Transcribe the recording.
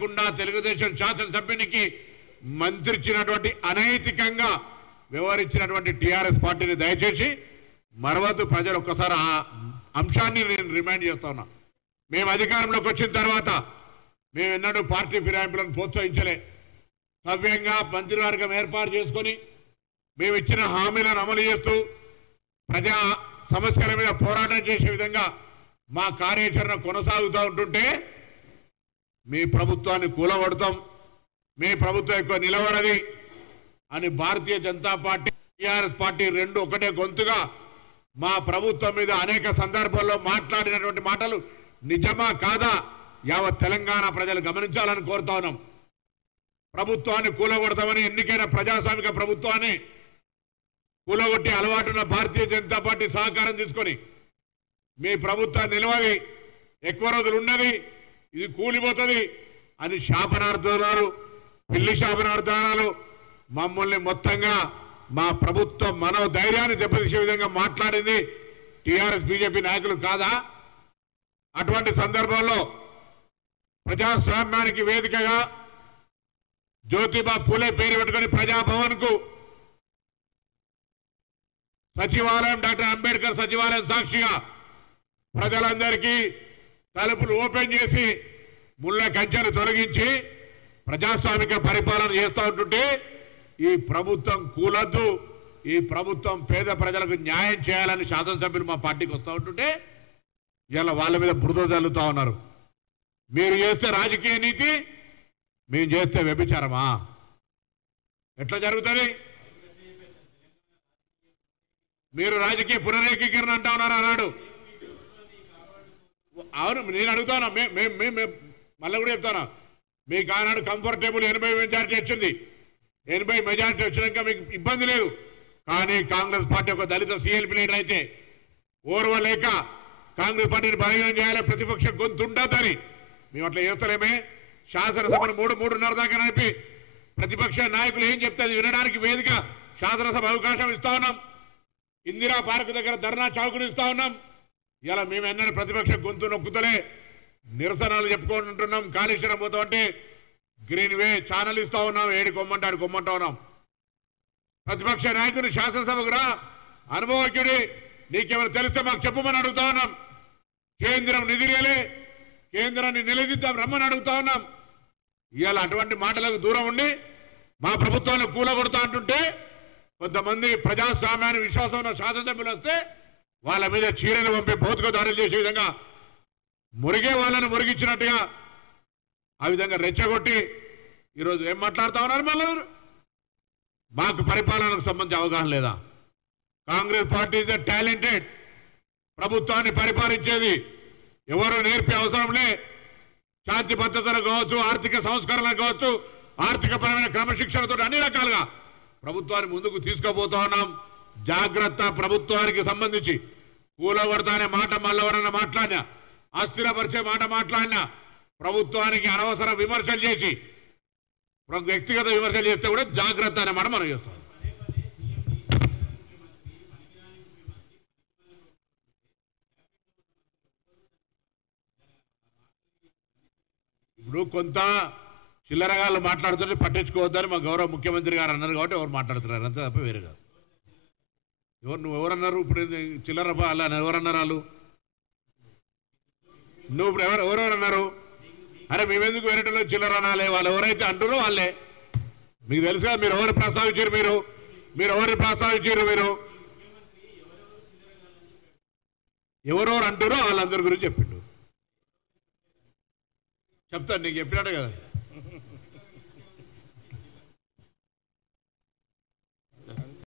చేయకుండా తెలుగుదేశం శాసనసభ్యునికి మంత్రి ఇచ్చినటువంటి అనైతికంగా వ్యవహరించినటువంటి టీఆర్ఎస్ పార్టీని దయచేసి మరవద్దు. ప్రజలు ఒక్కసారి ఆ అంశాన్ని నేను రిమైండ్ చేస్తా ఉన్నా. మేము అధికారంలోకి వచ్చిన తర్వాత మేము ఎన్నడూ పార్టీ ఫిరాయింపులను ప్రోత్సహించలే. సవ్యంగా మంత్రివర్గం ఏర్పాటు చేసుకొని మేము ఇచ్చిన హామీలను అమలు చేస్తూ ప్రజా సమస్యల మీద పోరాటం చేసే విధంగా మా కార్యాచరణ కొనసాగుతూ ఉంటుంటే మీ ప్రభుత్వాన్ని కూలగొడతాం, మీ ప్రభుత్వం ఎక్కువ నిలబడది అని Bharatiya Janata party TRS party రెండు ఒకటే గొంతుగా మా ప్రభుత్వం మీద అనేక సందర్భాల్లో మాట్లాడినటువంటి మాటలు నిజమా కాదా యావత్ తెలంగాణ ప్రజలు గమనించాలని కోరుతా ఉన్నాం. ప్రభుత్వాన్ని కూలగొడతామని ఎన్నికైన ప్రజాస్వామిక ప్రభుత్వాన్ని కూలగొట్టి అలవాటున్న భారతీయ జనతా పార్టీ సహకారం తీసుకొని మీ ప్రభుత్వం నిలవది, ఎక్కువ రోజులు ఉన్నది, ఇది కూలిపోతుంది అని శాపనార్థాలు, పిల్లి శాపనార్థాలు మమ్మల్ని మొత్తంగా మా ప్రభుత్వం మనోధైర్యాన్ని దెబ్బతీసే విధంగా మాట్లాడింది టీఆర్ఎస్ బీజేపీ నాయకులు కాదా? అటువంటి సందర్భంలో ప్రజాస్వామ్యానికి వేదికగా జ్యోతిబా పూలే పేరు పెట్టుకుని ప్రజాభవన్ కు సచివాలయం, డాక్టర్ అంబేద్కర్ సచివాలయం సాక్షిగా ప్రజలందరికీ తలుపులు ఓపెన్ చేసి ముళ్ళ కంచెలు తొలగించి ప్రజాస్వామిక పరిపాలన చేస్తూ ఉంటుంటే ఈ ప్రభుత్వం కూలద్దు, ఈ ప్రభుత్వం పేద ప్రజలకు న్యాయం చేయాలని శాసనసభ్యులు మా పార్టీకి వస్తూ ఉంటుంటే ఇలా వాళ్ళ మీద బురద చల్లుతా ఉన్నారు. మీరు చేస్తే రాజకీయ నీతి, మేము చేస్తే వ్యభిచారమా? ఎట్లా జరుగుతుంది? మీరు రాజకీయ పునరేకీకరణ అంటా ఉన్నారు అన్నాడు. అవును, నేను అడుగుతాను, మళ్ళీ కూడా చెప్తాను. మీకు ఆనాడు కంఫర్టబుల్ 80 మెజార్టీ వచ్చింది. 80 మెజార్టీ వచ్చినాక మీకు ఇబ్బంది లేదు. కానీ కాంగ్రెస్ పార్టీ ఒక దళిత సిఎల్పి లీడర్ అయితే ఓర్వలేక కాంగ్రెస్ పార్టీని బలహీనం చేయాలి, ప్రతిపక్ష గొంతు ఉండద్దని మేము అట్లా చేస్తలేమే. శాసనసభను 3:30 దాకా నడిపి ప్రతిపక్ష నాయకులు ఏం చెప్తే అది వినడానికి వేదిక శాసనసభ అవకాశం ఇస్తా ఉన్నాం. ఇందిరా పార్క్ దగ్గర ధర్నా చౌకులు ఇస్తా ఉన్నాం. ఇలా మేము ఎన్నడూ ప్రతిపక్ష గొంతు నొక్కుతలే నిరసనలు చెప్పుకుంటున్నాం. కాళేశ్వరం పోతాం అంటే గ్రీన్ వే ఛానల్ ఇస్తా ఉన్నాం. ఏడు కొమ్మంటాడు కొమ్మంటా ఉన్నాం. ప్రతిపక్ష నాయకుడు శాసనసభకు రా, అనుభవజ్ఞుడి, నీకేమైనా తెలిస్తే మాకు చెప్పమని అడుగుతా ఉన్నాం. కేంద్రం నిధిరేలే, కేంద్రాన్ని నిలదీద్దాం రమ్మని అడుగుతా ఉన్నాం. ఇవాళ అటువంటి మాటలకు దూరం ఉండి మా ప్రభుత్వాన్ని కూలగొడతా అంటుంటే కొంతమంది ప్రజాస్వామ్యాన్ని విశ్వాసం ఉన్న శాసనసభ్యులు వస్తే వాళ్ళ మీద చీరలు పంపి భౌతిక దాడులు చేసే విధంగా మురిగే వాళ్ళని మురిగించినట్టుగా ఆ విధంగా రెచ్చగొట్టి ఈరోజు ఏం మాట్లాడుతా ఉన్నారు? మళ్ళీ మాకు పరిపాలనకు సంబంధించి అవగాహన లేదా? Congress party is talented. ప్రభుత్వాన్ని పరిపాలించేది ఎవరు నేర్పే అవసరంలే. శాంతి భద్రతలు కావచ్చు, ఆర్థిక సంస్కరణలు కావచ్చు, ఆర్థిక పరమైన క్రమశిక్షణతో అన్ని రకాలుగా ప్రభుత్వాన్ని ముందుకు తీసుకుపోతా ఉన్నాం. జాగ్రత్త. ప్రభుత్వానికి సంబంధించి కూలగొడతా అనే మాట మళ్ళీ ఎవరన్నా మాట్లాడినా, అస్థిరపరిచే మాట మాట్లాడినా, ప్రభుత్వానికి అనవసర విమర్శలు చేసి వ్యక్తిగత విమర్శలు చేస్తే కూడా జాగ్రత్త అనే మాట మనం చేస్తాం. ఇప్పుడు కొంత చిల్లరగాళ్ళు మాట్లాడుతుంటే పట్టించుకోవద్దని మా గౌరవ ముఖ్యమంత్రి గారు అన్నారు కాబట్టి ఎవరు మాట్లాడుతున్నారు అంతే తప్ప వేరే కాదు. నువ్వు ఎవరన్నారు? ఇప్పుడు చిల్లర అలా ఎవరన్నారు? వాళ్ళు నువ్వు ఎవరెవరు అన్నారు? అరే మేమెందుకు వేరేటలో చిల్లర అనాలే? వాళ్ళు ఎవరైతే అంటారో వాళ్ళే. మీకు తెలుసు కదా మీరు ఎవరు ప్రస్తావించారు, మీరు ఎవరిని ప్రస్తావించారు? మీరు ఎవరెవరు అంటారో వాళ్ళందరి గురించి చెప్పిండు. చెప్తాను, నీకు చెప్పినట్టు కదా.